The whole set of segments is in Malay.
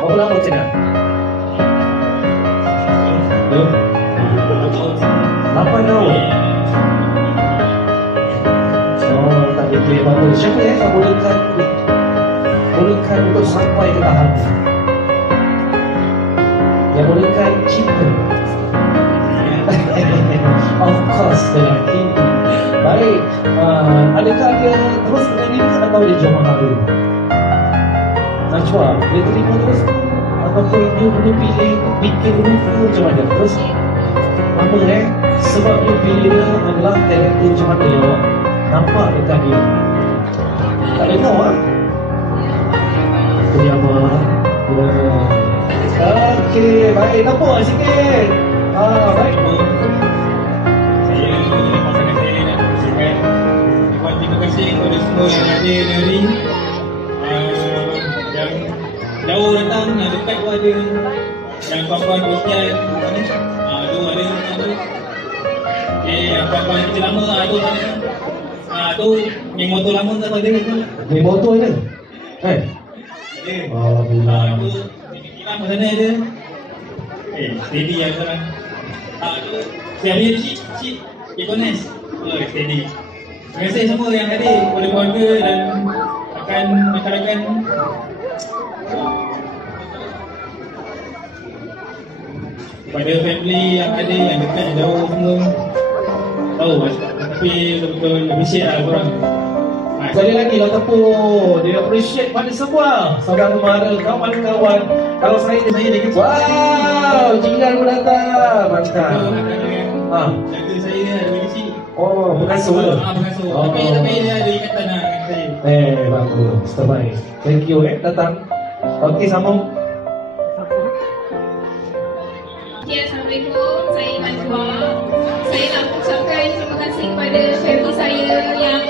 Berapa lama Cina? 8 tahun. Oh, tak fikir apa-apa. Siapa yang bolehkan untuk sampai ke tahap yang bolehkan cinta? Of course, lelaki. Baik, adakah dia terus menyanyi atau dia jom mahal dulu? Najwa, dia terima terus ataupun dia boleh pilih bikin dulu macam mana? Terus apa sebab dia pilih dia adalah karakter macam mana yang awak nampak dekat dia. Tak ada tahu lah. Punya apa? Okey, baik. Nampak sikit. Baik. Saya pasangan saya nak ucapkan terima kasih kepada semua yang ada hari yang jauh datang, yang dekat pun ada, yang kawan-kawan Kristian tu ada tu. Yang kawan-kawan kita lama tu tu yang motor lama tak ada tu. Yang motor je? Ada. Alhamdulillah. Tu kilang kat sana ada. Steady yang sekarang. Tu siapa dia cik Econes. Steady. Terima kasih semua yang hadir kepada keluarga dan akan masyarakat kepada family yang ada, yang dekat, yang jauh semua. Tahu tapi betul-betul appreciate lah korang. Sekali lagi lah tepuk. Dia appreciate pada semua saudara mara, kawan-kawan. Kalau saya dia kata, wow, jiran pun datang. Mantap. Jaga saya ada kecil. Oh, pengasuh ke? Pengasuh. Tapi dia ada ikatan lah dengan saya. Bagus. Terbaik. Thank you datang. Okey, sambung. Okay, Assalamualaikum. Saya Najwa. Saya nak ucapkan terima kasih kepada family saya yang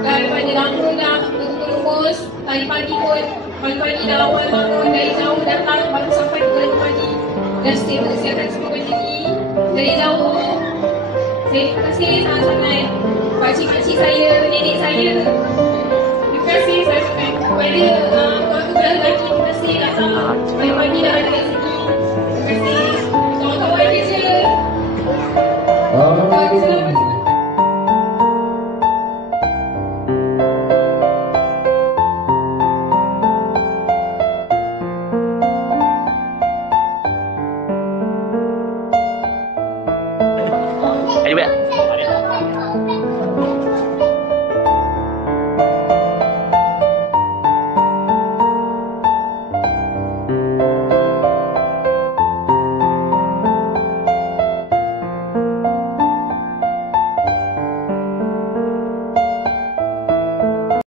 daripada lama dah terus tadi pagi pun pagi-pagi dah awal bangun dari jauh datang baru sampai ke pagi dan setia mensiapkan semua benda ni dari jauh. Saya terima kasih sangat-sangat pakcik-pakcik saya, nenek saya. Terima kasih sangat kepada keluarga lelaki. Terima kasih datang pagi-pagi dah ada kat sini. Terima kasih.